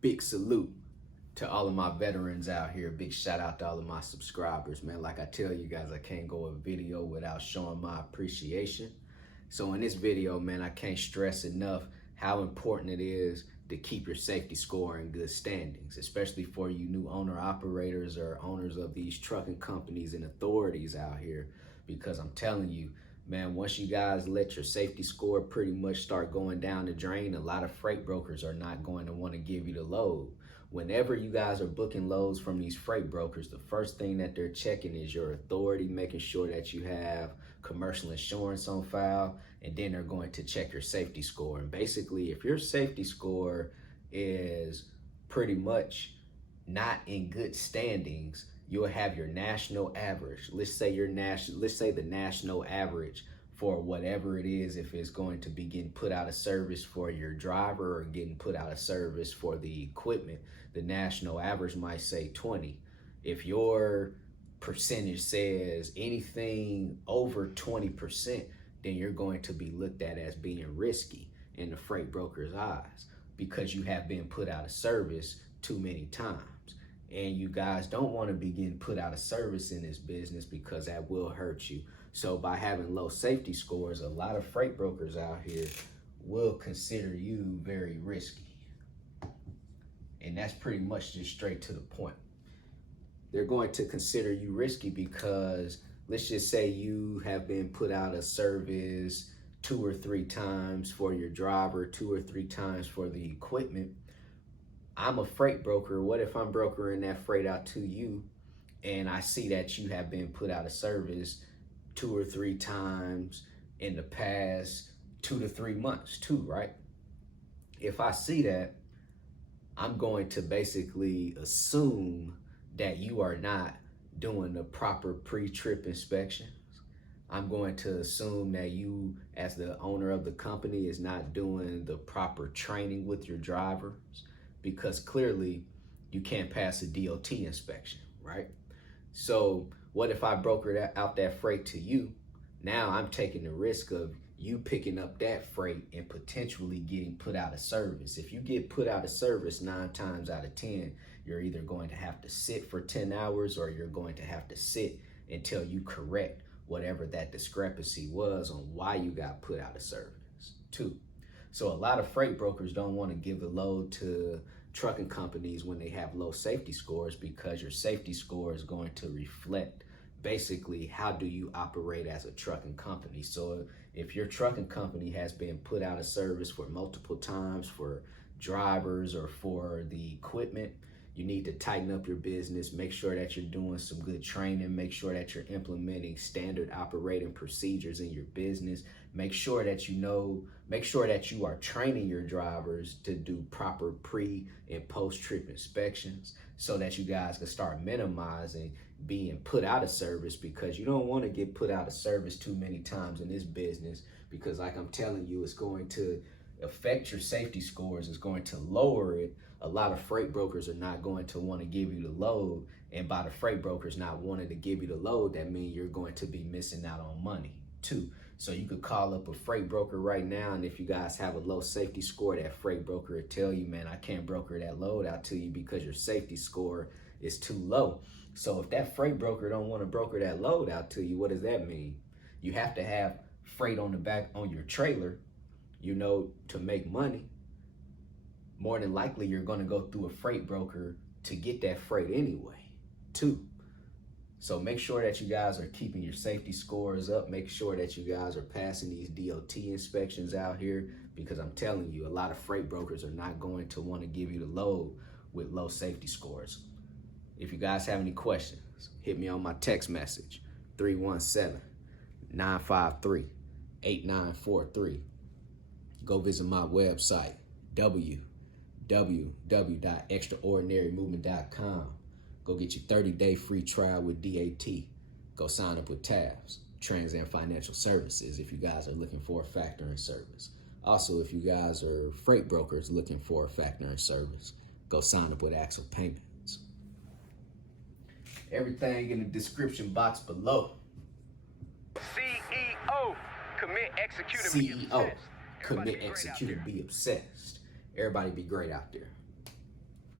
Big salute to all of my veterans out here. Big shout out to all of my subscribers, man. Like I tell you guys, I can't go a video without showing my appreciation. So in this video, man, I can't stress enough how important it is to keep your safety score in good standings, especially for you new owner operators or owners of these trucking companies and authorities out here. Because I'm telling you, man, once you guys let your safety score pretty much start going down the drain, a lot of freight brokers are not going to want to give you the load. Whenever you guys are booking loads from these freight brokers, the first thing that they're checking is your authority, making sure that you have commercial insurance on file, and then they're going to check your safety score. And basically, if your safety score is pretty much not in good standings, you'll have your national average. Let's say the national average for whatever it is, if it's going to be getting put out of service for your driver or getting put out of service for the equipment, the national average might say 20. If your percentage says anything over 20%, then you're going to be looked at as being risky in the freight broker's eyes because you have been put out of service too many times. And you guys don't want to be getting put out of service in this business because that will hurt you. So by having low safety scores, a lot of freight brokers out here will consider you very risky. And that's pretty much just straight to the point. They're going to consider you risky because let's just say you have been put out of service 2 or 3 times for your driver, 2 or 3 times for the equipment. I'm a freight broker. What if I'm brokering that freight out to you and I see that you have been put out of service 2 or 3 times in the past 2 to 3 months too, right? If I see that, I'm going to basically assume that you are not doing the proper pre-trip inspections. I'm going to assume that you, as the owner of the company, is not doing the proper training with your drivers, because clearly you can't pass a DOT inspection, right? So what if I broker out that freight to you? Now I'm taking the risk of you picking up that freight and potentially getting put out of service. If you get put out of service 9 times out of 10, you're either going to have to sit for 10 hours or you're going to have to sit until you correct whatever that discrepancy was on why you got put out of service too. So a lot of freight brokers don't want to give the load to trucking companies when they have low safety scores, because your safety score is going to reflect basically how do you operate as a trucking company. So if your trucking company has been put out of service for multiple times for drivers or for the equipment, you need to tighten up your business, make sure that you're doing some good training, make sure that you're implementing standard operating procedures in your business, make sure that you are training your drivers to do proper pre and post trip inspections so that you guys can start minimizing being put out of service, because you don't want to get put out of service too many times in this business, because like I'm telling you, it's going to affect your safety scores, it's going to lower it. A lot of freight brokers are not going to want to give you the load, and by the freight brokers not wanting to give you the load, that means you're going to be missing out on money too. So you could call up a freight broker right now, and if you guys have a low safety score, that freight broker will tell you, man, I can't broker that load out to you because your safety score is too low. So if that freight broker don't want to broker that load out to you, what does that mean? You have to have freight on the back on your trailer, to make money. More than likely, you're going to go through a freight broker to get that freight anyway, too. So make sure that you guys are keeping your safety scores up. Make sure that you guys are passing these DOT inspections out here, because I'm telling you, a lot of freight brokers are not going to want to give you the load with low safety scores. If you guys have any questions, hit me on my text message, 317-953-8943. Go visit my website, www.extraordinarymovement.com. Go get your 30-day free trial with DAT. Go sign up with TAFS, Trans and Financial Services, if you guys are looking for a factoring service. Also, if you guys are freight brokers looking for a factoring service, go sign up with Axle Payments. Everything in the description box below. CEO, commit, execute, and be obsessed. Commit, execute, and be obsessed. Everybody be great out there.